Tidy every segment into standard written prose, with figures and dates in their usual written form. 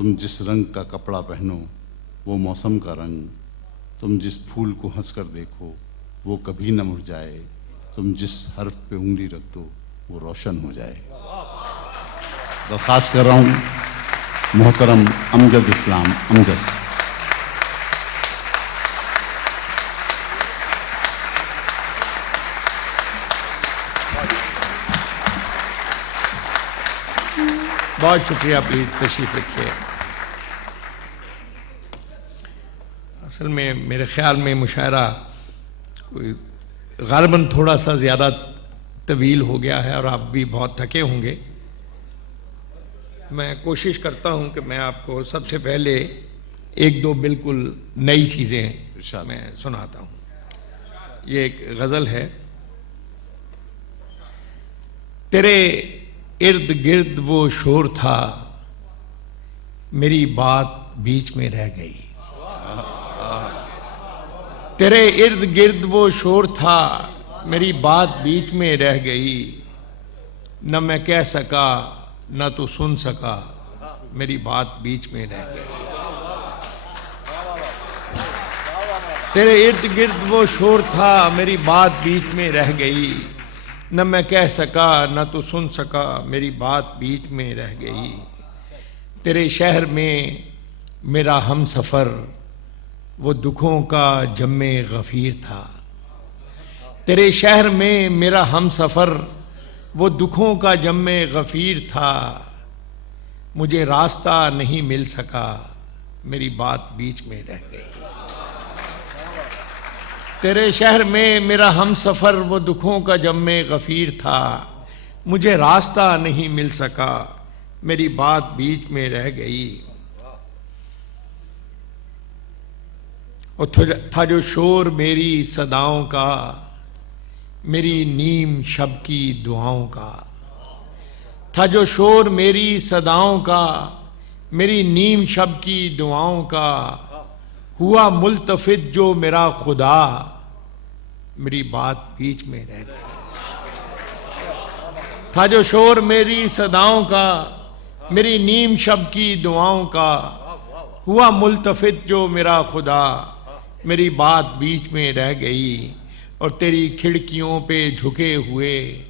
तुम जिस रंग का कपड़ा पहनो वो मौसम का रंग, तुम जिस फूल को हंसकर देखो वो कभी न मुरझाए, तुम जिस हर्फ पे उंगली रख दो वो रोशन हो जाए। दरख्वास्त कर रहा हूँ मोहतरम अमजद इस्लाम अमजद। बहुत शुक्रिया, प्लीज तशरीफ रखिए। असल में मेरे ख्याल में मुशायरा गालिबन थोड़ा सा ज़्यादा तवील हो गया है और आप भी बहुत थके होंगे। मैं कोशिश करता हूं कि मैं आपको सबसे पहले एक दो बिल्कुल नई चीज़ें मैं सुनाता हूं। ये एक गज़ल है। तेरे इर्द गिर्द वो शोर था, मेरी बात बीच में रह गई। तेरे इर्द गिर्द वो शोर था, मेरी बात बीच में रह गई। न मैं कह सका न तो सुन सका, मेरी बात बीच में रह गई। तेरे इर्द गिर्द वो शोर था, मेरी बात बीच में रह गई। न मैं कह सका न तो सुन सका, मेरी बात बीच में रह गई। तेरे शहर में मेरा हम सफ़र, वो दुखों का जम्मे गफ़ीर था। तेरे शहर में मेरा हम सफ़र, वो दुखों का जम्मे गफ़ीर था। मुझे रास्ता नहीं मिल सका, मेरी बात बीच में रह गई। तेरे शहर में मेरा हम सफ़र, वो दुखों का जम्मे गफ़ीर था। मुझे रास्ता नहीं मिल सका, मेरी बात बीच में रह गई। और था जो शोर मेरी सदाओं का, मेरी नीम शब की दुआओं का। था जो शोर मेरी सदाओं का, मेरी नीम शब की दुआओं का। हुआ मुल्तफित जो मेरा खुदा, मेरी बात बीच में रह गई। था जो शोर मेरी सदाओं का, मेरी नीम शब की दुआओं का। हुआ मुल्तफित जो मेरा खुदा, मेरी बात बीच में रह गई। और तेरी खिड़कियों पे झुके हुए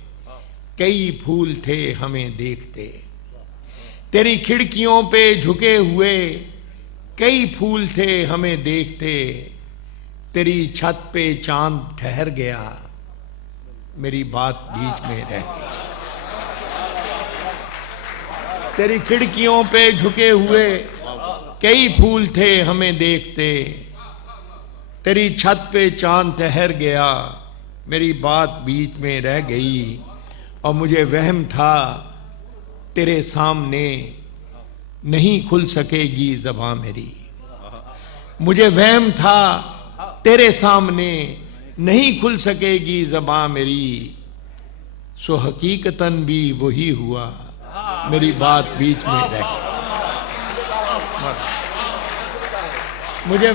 कई फूल थे हमें देखते। तेरी खिड़कियों पे झुके हुए कई फूल थे हमें देखते। तेरी छत पे चांद ठहर गया, मेरी बात बीच में रह गई। तेरी खिड़कियों पे झुके हुए कई फूल थे हमें देखते। तेरी छत पे चांद ठहर गया, मेरी बात बीच में रह गई। और मुझे वहम था तेरे सामने नहीं खुल सकेगी ज़बां मेरी। मुझे वहम था तेरे सामने नहीं खुल सकेगी ज़बां मेरी। सो हकीकतन भी वही हुआ, मेरी बात बीच में रह गई। मुझे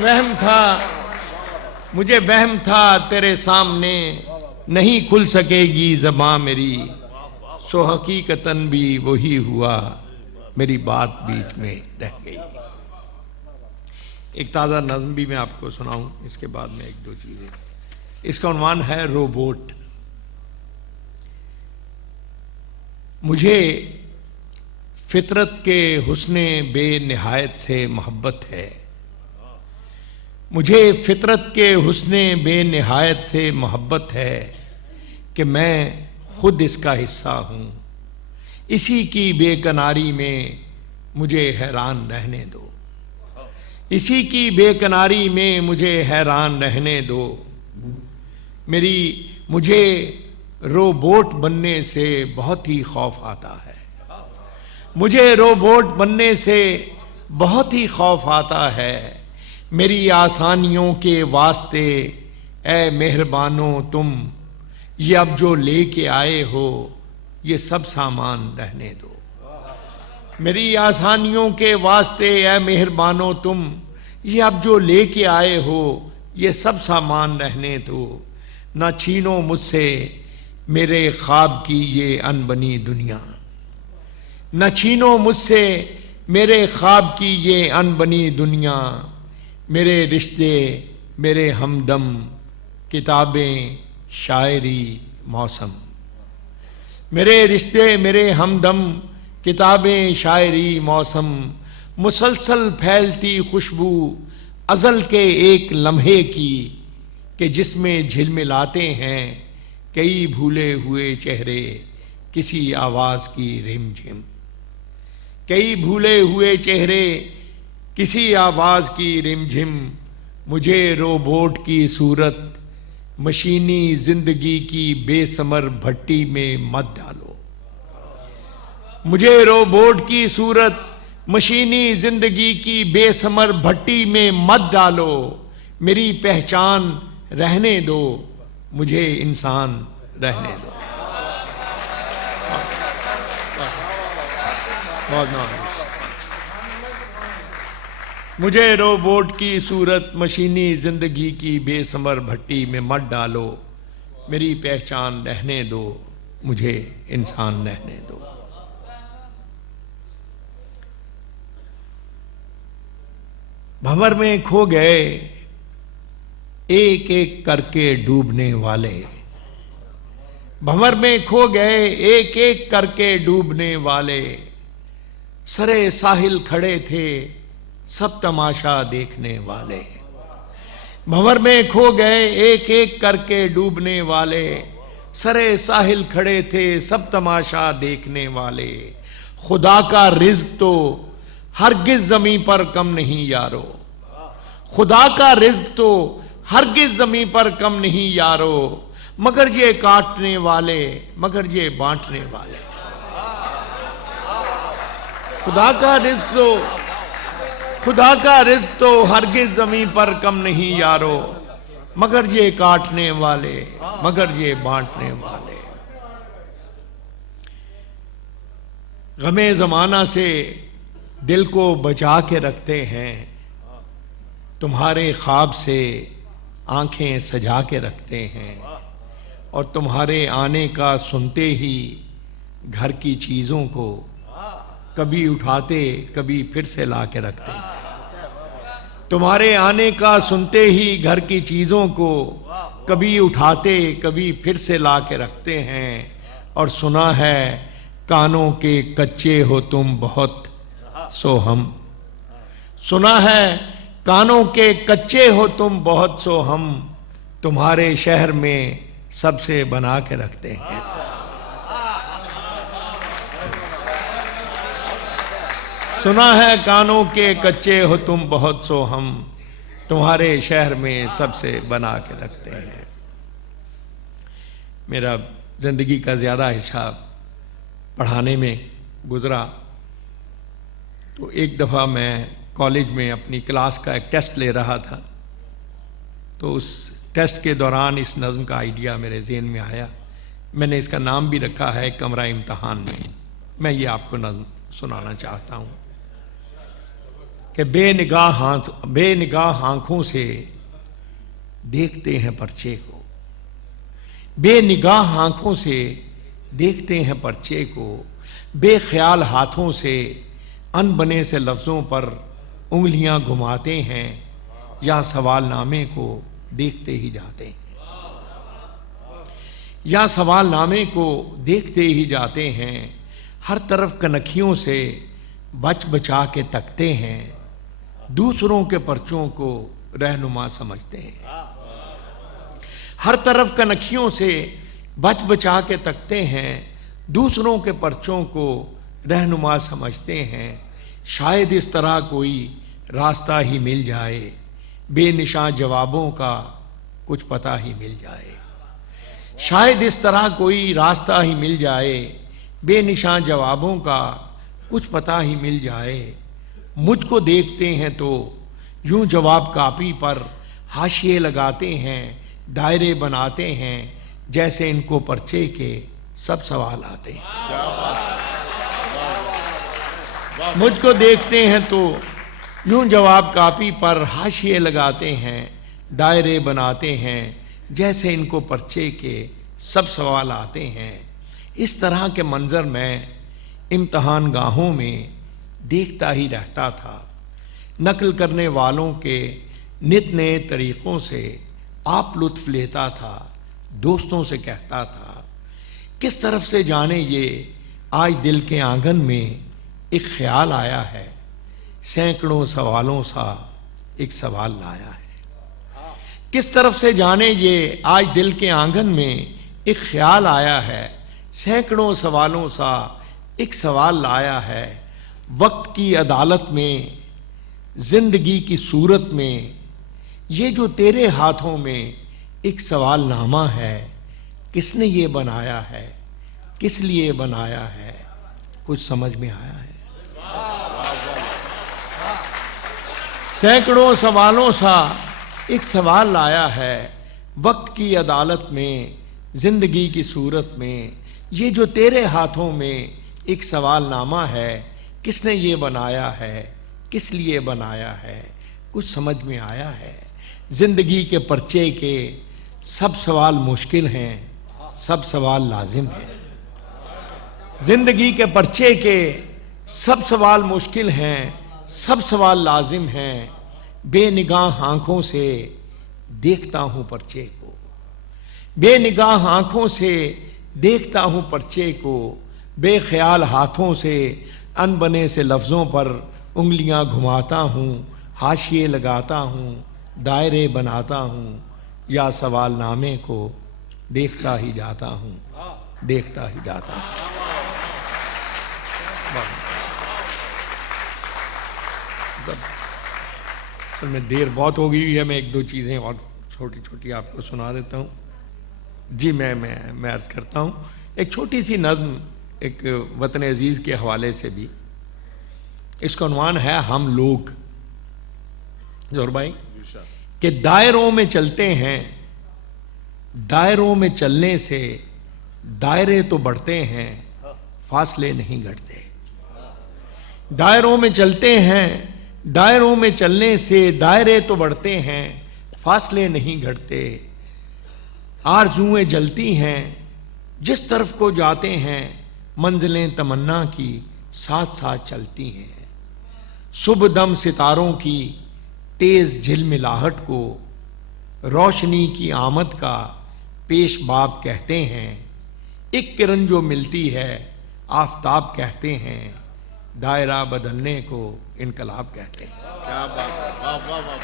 वहम था तेरे सामने नहीं खुल सकेगी ज़बां मेरी। सो हकीकतन भी वही हुआ, मेरी बात बीच में रह गई। एक ताज़ा नज़्म भी मैं आपको सुनाऊं, इसके बाद में एक दो चीज़ें। इसका उन्वान है रोबोट। मुझे फितरत के हुस्ने बेनिहायत से मोहब्बत है। मुझे फितरत के हुस्ने बेनिहायत से मोहब्बत है कि मैं खुद इसका हिस्सा हूँ। इसी की बेकनारी में मुझे हैरान रहने दो। इसी की बेकनारी में मुझे हैरान रहने दो। मुझे रोबोट बनने से बहुत ही खौफ आता है। मुझे रोबोट बनने से बहुत ही खौफ आता है। मेरी आसानियों के वास्ते ए मेहरबानो तुम, ये अब जो लेके आए हो ये सब सामान रहने दो। मेरी आसानियों के वास्ते ए मेहरबानो तुम, ये अब जो लेके आए हो ये सब सामान रहने दो। ना छीनो मुझसे मेरे ख्वाब की ये अनबनी दुनिया। न छीनो मुझसे मेरे ख्वाब की ये अनबनी दुनिया, मेरे रिश्ते मेरे हमदम, किताबें शायरी मौसम। मेरे रिश्ते मेरे हमदम, किताबें शायरी मौसम, मुसलसल फैलती खुशबू अज़ल के एक लम्हे की, कि जिसमें झिलमिलाते हैं कई भूले हुए चेहरे किसी आवाज़ की रिमझिम। कई भूले हुए चेहरे किसी आवाज़ की रिमझिम। मुझे रोबोट की सूरत मशीनी जिंदगी की बेसमर भट्टी में मत डालो। मुझे रोबोट की सूरत मशीनी जिंदगी की बेसमर भट्टी में मत डालो। मेरी पहचान रहने दो, मुझे इंसान रहने दो। बहुत नाम। मुझे रोबोट की सूरत मशीनी जिंदगी की बेसमर भट्टी में मत डालो। मेरी पहचान रहने दो, मुझे इंसान रहने दो। भंवर में खो गए एक एक करके डूबने वाले। भंवर में खो गए एक एक करके डूबने वाले। सरे साहिल खड़े थे सब तमाशा देखने वाले। भंवर में खो गए एक एक करके डूबने वाले। सरे साहिल खड़े थे सब तमाशा देखने वाले। खुदा का रिज्क तो हरगिज जमीन पर कम नहीं यारो। खुदा का रिज्क तो हरगिज जमीन पर कम नहीं यारो। मगर ये काटने वाले, मगर ये बांटने वाले। खुदा का रिज्क तो, खुदा का रिज्क तो हरगिज जमीन पर कम नहीं यारो। मगर ये काटने वाले, मगर ये बांटने वाले। गमे जमाना से दिल को बचा के रखते हैं। तुम्हारे ख्वाब से आंखें सजा के रखते हैं। और तुम्हारे आने का सुनते ही घर की चीजों को कभी उठाते कभी फिर से ला के रखते हैं। तुम्हारे आने का सुनते ही घर की चीजों को कभी उठाते कभी फिर से ला के रखते हैं। और सुना है कानों के कच्चे हो तुम बहुत सो हम। सुना है कानों के कच्चे हो तुम बहुत सो हम। तुम्हारे शहर में सबसे बना के रखते हैं। सुना है कानों के कच्चे हो तुम बहुत सो हम। तुम्हारे शहर में सबसे बना के रखते हैं। मेरा जिंदगी का ज्यादा हिस्सा पढ़ाने में गुजरा। तो एक दफ़ा मैं कॉलेज में अपनी क्लास का एक टेस्ट ले रहा था। तो उस टेस्ट के दौरान इस नज़्म का आइडिया मेरे ज़हन में आया। मैंने इसका नाम भी रखा है कमरा इम्तहान में। मैं ये आपको नज़्म सुनाना चाहता हूँ कि बेनिगाह आंखों से देखते हैं पर्चे को। बेनिगाह आंखों से देखते हैं पर्चे को। बेख्याल हाथों से अनबने से लफ्ज़ों पर उंगलियां घुमाते हैं। या सवालनामे को देखते ही जाते हैं। या सवालनामे को देखते ही जाते हैं। हर तरफ कनखियों से बच बचा के तकते हैं। दूसरों के पर्चों को रहनुमा समझते हैं। हर तरफ कनखियों से बच बचा के तकते हैं। दूसरों के पर्चों को रहनुमा समझते हैं। शायद इस तरह कोई रास्ता ही मिल जाए। बेनिशान जवाबों का कुछ पता ही मिल जाए। शायद इस तरह कोई रास्ता ही मिल जाए। बेनिशान जवाबों का कुछ पता ही मिल जाए। मुझको देखते हैं तो यूं जवाब कापी पर हाशिए लगाते हैं। दायरे बनाते हैं जैसे इनको पर्चे के सब सवाल आते हैं। मुझको देखते हैं तो यूं जवाब कापी पर हाशिए लगाते हैं। दायरे बनाते हैं जैसे इनको पर्चे के सब सवाल आते हैं। इस तरह के मंजर मैं इम्तहान गाहों में देखता ही रहता था। नकल करने वालों के नित नए तरीक़ों से आप लुत्फ़ लेता था, दोस्तों से कहता था। किस तरफ से जाने ये आज दिल के आंगन में एक ख्याल आया है, सैकड़ों सवालों सा एक सवाल लाया है। किस तरफ से जाने ये आज दिल के आंगन में एक ख्याल आया है, सैकड़ों सवालों सा एक सवाल लाया है। वक्त की अदालत में, जिंदगी की सूरत में, ये जो तेरे हाथों में एक सवाल नामा है, किसने ये बनाया है, किस लिए बनाया है, कुछ समझ में आया है? सैकड़ों सवालों सा एक सवाल लाया है। वक्त की अदालत में, जिंदगी की सूरत में, ये जो तेरे हाथों में एक सवाल नामा है, किसने ये बनाया है, किस लिए बनाया है, कुछ समझ में आया है? जिंदगी के पर्चे के सब सवाल मुश्किल हैं, सब सवाल लाजिम हैं। जिंदगी के पर्चे के सब सवाल मुश्किल हैं, सब सवाल लाजिम हैं। बेनिगाह आंखों से देखता हूं पर्चे को, बेनिगाह आंखों से देखता हूं पर्चे को। बेख्याल हाथों से अनबने से लफ्ज़ों पर उंगलियां घुमाता हूं, हाशिए लगाता हूं, दायरे बनाता हूं, या सवाल नामे को देखता ही जाता हूं, देखता ही जाता हूं। असल में देर बहुत हो गई है, मैं एक दो चीज़ें और छोटी छोटी आपको सुना देता हूँ। जी मैं अर्ज़ करता हूँ एक छोटी सी नज़्म, एक वतन अजीज़ के हवाले से भी। इसका उन्वान है हम लोग। जोर भाई कि दायरों में चलते हैं, दायरों में चलने से दायरे तो बढ़ते हैं, फासले नहीं घटते। दायरों में चलते हैं, दायरों में चलने से दायरे तो बढ़ते हैं, फासले नहीं घटते। आरज़ुएं जलती हैं, जिस तरफ को जाते हैं, मंजिलें तमन्ना की साथ साथ चलती हैं। सुबह दम सितारों की तेज झिलमिलाहट को रोशनी की आमद का पेश बाब कहते हैं। एक किरण जो मिलती है आफताब कहते हैं, दायरा बदलने को इनकलाब कहते हैं। क्या बात है, वाह वाह वाह,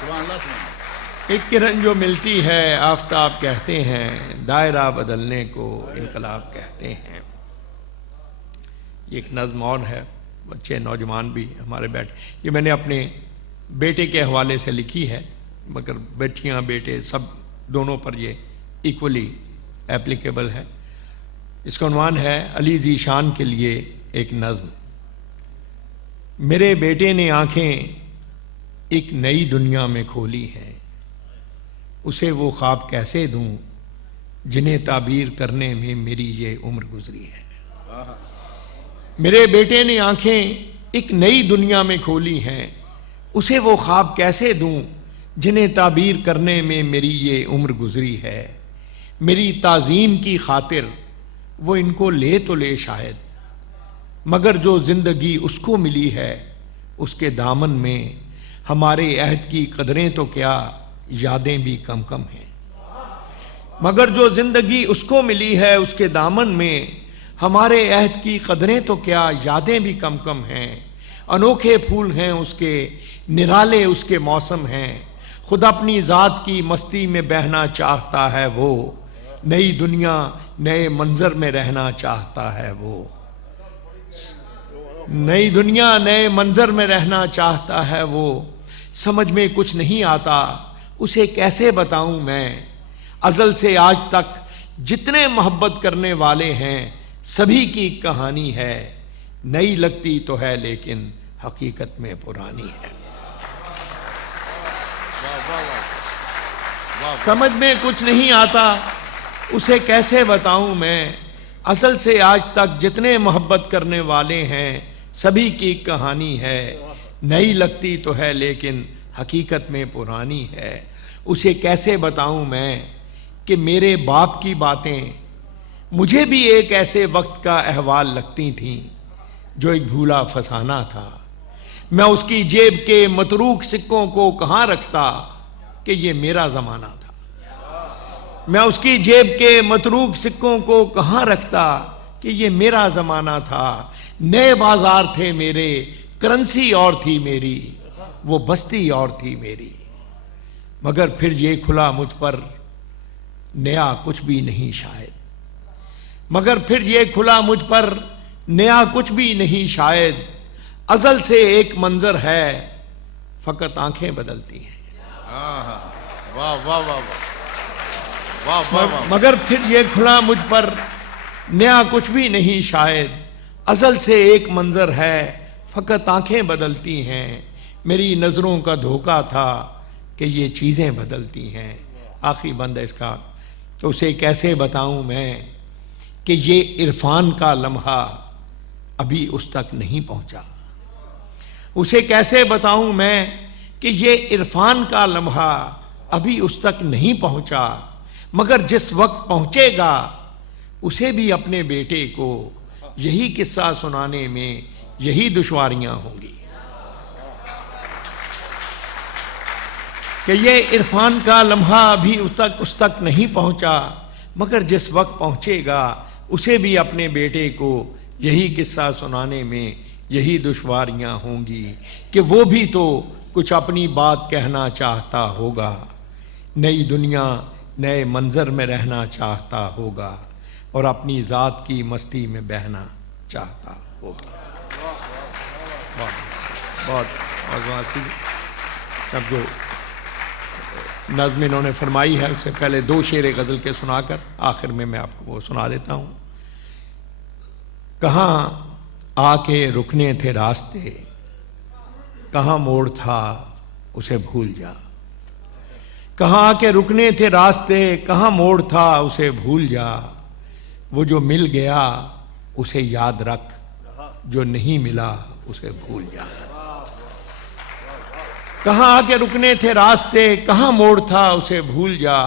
सुभान अल्लाह, सुभान अल्लाह। एक किरण जो मिलती है आफताब कहते हैं, दायरा बदलने को इनकलाब कहते हैं। ये एक नज़्म और है, बच्चे नौजवान भी हमारे ये मैंने अपने बेटे के हवाले से लिखी है, मगर बेटियां बेटे सब दोनों पर ये इक्वली एप्लीकेबल है। इसका उन्वान है अली ज़ीशान के लिए एक नज़्म। मेरे बेटे ने आंखें एक नई दुनिया में खोली हैं, उसे वो ख्वाब कैसे दूं जिन्हें ताबीर करने में मेरी ये उम्र गुजरी है। मेरे बेटे ने आंखें एक नई दुनिया में खोली हैं, उसे वो ख्वाब कैसे दूं जिन्हें ताबीर करने में मेरी ये उम्र गुजरी है। मेरी ताज़ीम की खातिर वो इनको ले तो ले शायद, मगर जो जिंदगी उसको मिली है उसके दामन में हमारे अहद की कदरें तो क्या, यादें भी कम कम हैं। मगर जो जिंदगी उसको मिली है उसके दामन में हमारे अहद की कदरें तो क्या, यादें भी कम कम हैं। अनोखे फूल हैं उसके, निराले उसके मौसम हैं। खुद अपनी ज़ात की मस्ती में बहना चाहता है वो, नई दुनिया नए मंजर में रहना चाहता है वो। नई दुनिया नए मंजर में रहना चाहता है वो। समझ में कुछ नहीं आता उसे कैसे बताऊं मैं, अज़ल से आज तक जितने मोहब्बत करने वाले हैं सभी की कहानी है। नई लगती तो है लेकिन हकीकत में पुरानी है। समझ में कुछ नहीं आता उसे कैसे बताऊं मैं, असल से आज तक जितने मोहब्बत करने वाले हैं सभी की कहानी है। नई लगती तो है लेकिन हकीकत में पुरानी है। उसे कैसे बताऊं मैं कि मेरे बाप की बातें मुझे भी एक ऐसे वक्त का अहवाल लगती थीं जो एक भूला फसाना था। मैं उसकी जेब के मतरूक सिक्कों को कहां रखता कि ये मेरा जमाना था। मैं उसकी जेब के मतरूक सिक्कों को कहां रखता कि ये मेरा जमाना था। नए बाजार थे मेरे, करेंसी और थी मेरी, वो बस्ती और थी मेरी। मगर फिर ये खुला मुझ पर नया कुछ भी नहीं शायद। मगर फिर ये खुला मुझ पर नया कुछ भी नहीं शायद। अजल से एक मंजर है, फकत आंखें बदलती हैं। वाह वाह वाह वाह वाह वाह। मगर फिर ये खुला मुझ पर नया कुछ भी नहीं शायद। अजल से एक मंजर है, फकत आंखें बदलती हैं। मेरी नजरों का धोखा था कि ये चीजें बदलती हैं। आखिरी बंद है इसका। तो उसे कैसे बताऊं मैं कि ये इरफान का लम्हा अभी उस तक नहीं पहुंचा। उसे कैसे बताऊं मैं कि ये इरफान का लम्हा अभी उस तक नहीं पहुंचा। मगर जिस वक्त पहुंचेगा उसे भी अपने बेटे को यही किस्सा सुनाने में यही दुश्वारियां होंगी कि ये इरफान का लम्हा अभी उस तक नहीं पहुंचा। मगर जिस वक्त पहुंचेगा उसे भी अपने बेटे को यही किस्सा सुनाने में यही दुश्वारियां होंगी कि वो भी तो कुछ अपनी बात कहना चाहता होगा। नई दुनिया नए मंजर में रहना चाहता होगा और अपनी ज़ात की मस्ती में बहना चाहता होगा। बहुत सब जो नज़्म इन्होंने फरमाई है उससे पहले दो शेर गज़ल के सुनाकर आखिर में मैं आपको वो सुना देता हूँ। कहाँ आके रुकने थे रास्ते, कहाँ मोड़ था उसे भूल जा। कहाँ आके रुकने थे रास्ते, कहाँ मोड़ था उसे भूल जा। वो जो मिल गया उसे याद रख, जो नहीं मिला उसे भूल जा। कहाँ आके रुकने थे रास्ते, कहाँ मोड़ था उसे भूल जा।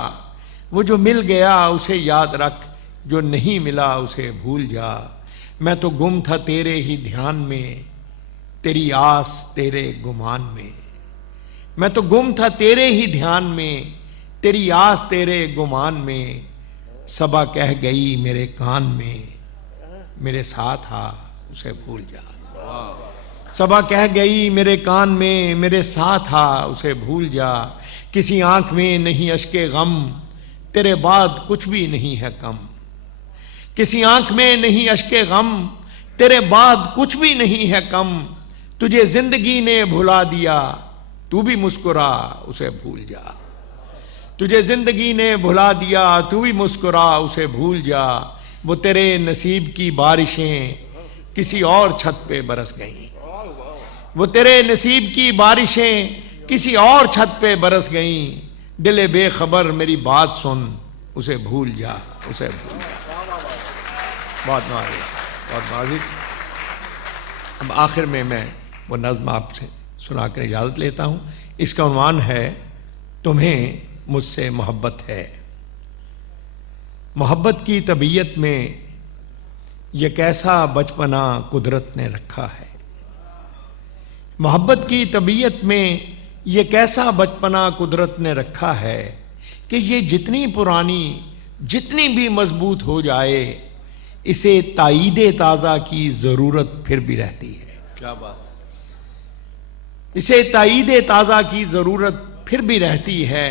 वो जो मिल गया उसे याद रख, जो नहीं मिला उसे भूल जा। मैं तो गुम था तेरे ही ध्यान में, तेरी आस तेरे गुमान में। मैं तो गुम था तेरे ही ध्यान में, तेरी आस तेरे गुमान में। सबा कह गई मेरे कान में, मेरे साथ आ उसे भूल जा। सबा कह गई मेरे कान में, मेरे साथ आ उसे भूल जा। किसी आंख में नहीं अश्के गम, तेरे बाद कुछ भी नहीं है कम। किसी आंख में नहीं अश्के गम, तेरे बाद कुछ भी नहीं है कम। तुझे जिंदगी ने भुला दिया, तू भी मुस्कुरा उसे भूल जा। तुझे जिंदगी ने भुला दिया, तू भी मुस्कुरा उसे भूल जा। वो तेरे नसीब की बारिशें किसी और छत पे बरस गईं। वो तेरे नसीब की बारिशें किसी और छत पे बरस गईं। दिले बेखबर मेरी बात सुन, उसे भूल जा, उसे भूल जा। बहुत नाज़िज़, बहुत नाज़िज़। अब आखिर में मैं वो नज़्म आपसे सुनाकर इजाज़त लेता हूँ। इसका उन्वान है तुम्हें मुझसे मोहब्बत है। मोहब्बत की तबीयत में ये कैसा बचपना कुदरत ने रखा है। मोहब्बत की तबीयत में ये कैसा बचपना कुदरत ने रखा है कि ये जितनी पुरानी जितनी भी मजबूत हो जाए, इसे ताईदे ताज़ा की ज़रूरत फिर भी रहती है। क्या बात। इसे ताईदे ताज़ा की ज़रूरत फिर भी रहती है।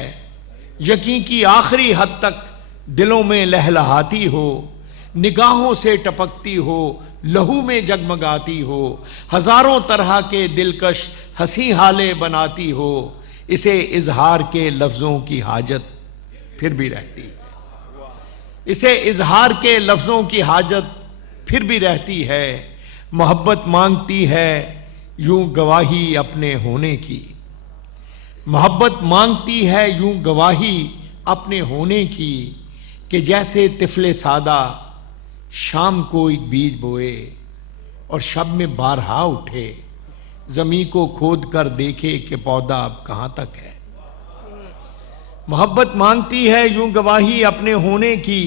यकीन की आखिरी हद तक दिलों में लहलहाती हो, निगाहों से टपकती हो, लहू में जगमगाती हो, हजारों तरह के दिलकश हंसी हाले बनाती हो। इसे इजहार के लफ्ज़ों की हाजत फिर भी रहती है। इसे इजहार के लफ्ज़ों की हाजत फिर भी रहती है। मोहब्बत मांगती है यूं गवाही अपने होने की। मोहब्बत मांगती है यूं गवाही अपने होने की कि जैसे तिफले सादा शाम को एक बीज बोए और शब में बारहा उठे, जमी को खोद कर देखे कि पौधा अब कहाँ तक है। मोहब्बत मांगती है यूं गवाही अपने होने की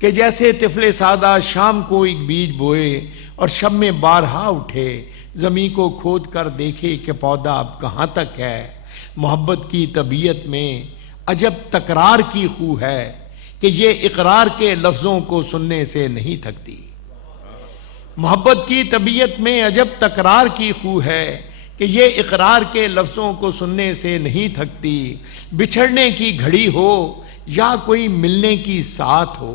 कि जैसे तिफले सादा शाम को एक बीज बोए और शब में बारहा उठे, ज़मीं को खोद कर देखे कि पौधा अब कहाँ तक है। मोहब्बत की तबीयत में अजब तकरार की खू है कि ये इकरार के लफ्ज़ों को सुनने से नहीं थकती। मोहब्बत की तबीयत में अजब तकरार की खू है कि ये इकरार के लफ्ज़ों को सुनने से नहीं थकती। बिछड़ने की घड़ी हो या कोई मिलने की साथ हो,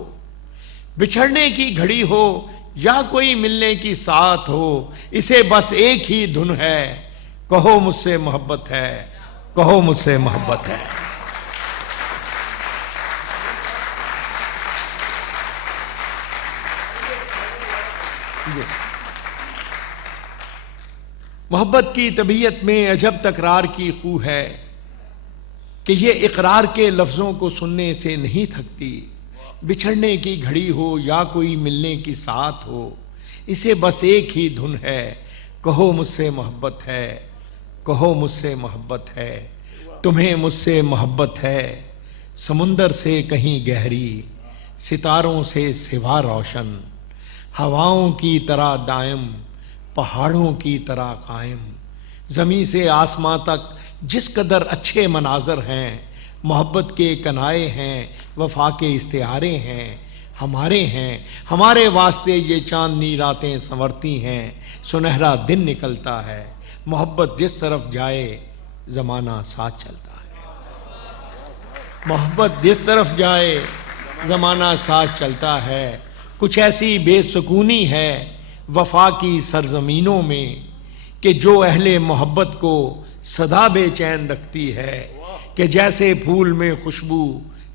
बिछड़ने की घड़ी हो या कोई मिलने की साथ हो, इसे बस एक ही धुन है, कहो मुझसे मोहब्बत है, कहो मुझसे मोहब्बत है। मोहब्बत की तबीयत में अजब तकरार की खू है कि ये इकरार के लफ्ज़ों को सुनने से नहीं थकती। बिछड़ने की घड़ी हो या कोई मिलने की साथ हो, इसे बस एक ही धुन है, कहो मुझसे मोहब्बत है, कहो मुझसे मोहब्बत है। तुम्हें मुझसे मोहब्बत है, समुंदर से कहीं गहरी, सितारों से सिवा रोशन, हवाओं की तरह दायम, पहाड़ों की तरह कायम। ज़मीं से आसमां तक जिस कदर अच्छे मनाजर हैं, मोहब्बत के कनाए हैं, वफा के इस्तिहारे हैं, हमारे हैं। हमारे वास्ते ये चांदनी रातें संवरती हैं, सुनहरा दिन निकलता है। मोहब्बत जिस तरफ जाए ज़माना साथ चलता है। मोहब्बत जिस तरफ जाए ज़माना साथ चलता है। कुछ ऐसी बेसुकूनी है वफा की सरजमीनों में कि जो अहले मोहब्बत को सदा बेचैन रखती है, कि जैसे फूल में खुशबू,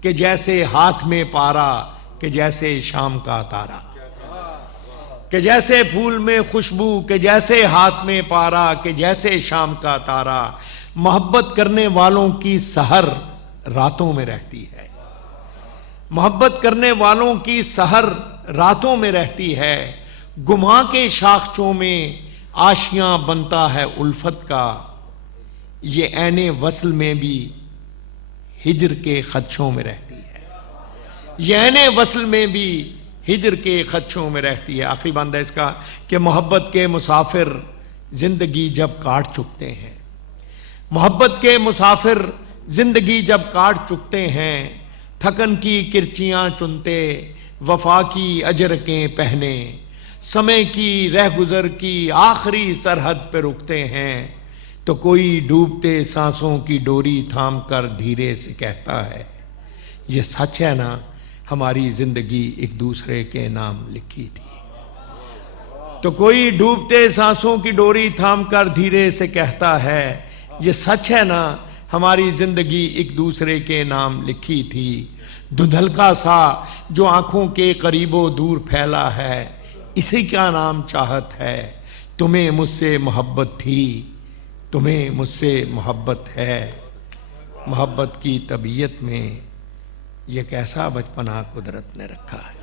कि जैसे हाथ में पारा, कि जैसे शाम का तारा। कि जैसे फूल में खुशबू, कि जैसे हाथ में पारा, कि जैसे शाम का तारा। मोहब्बत करने वालों की सहर रातों में रहती है, मोहब्बत करने वालों की सहर रातों में रहती है। गुमा के शाखचों में आशियां बनता है उल्फत का, ये ऐने वसल में भी हिजर के खदशों में रहती है, ये ऐने वसल में भी हिजर के खदशों में रहती है। आखिरी बंद है इसका कि मोहब्बत के मुसाफिर जिंदगी जब काट चुकते हैं, मोहब्बत के मुसाफिर जिंदगी जब काट चुकते हैं, थकन की किरचियां चुनते वफा की अजरकें पहने, समय की रह गुजर की आखिरी सरहद पे रुकते हैं, तो कोई डूबते सांसों की डोरी थाम कर धीरे से कहता है, ये सच है ना हमारी जिंदगी एक दूसरे के नाम लिखी थी। तो कोई डूबते सांसों की डोरी थाम कर धीरे से कहता है, ये सच है ना हमारी जिंदगी एक दूसरे के नाम लिखी थी। धुंधलका सा जो आंखों के करीबो दूर फैला है, इसी का नाम चाहत है। तुम्हें मुझसे मोहब्बत थी, तुम्हें मुझसे मोहब्बत है। मोहब्बत की तबीयत में यह कैसा बचपना कुदरत ने रखा है।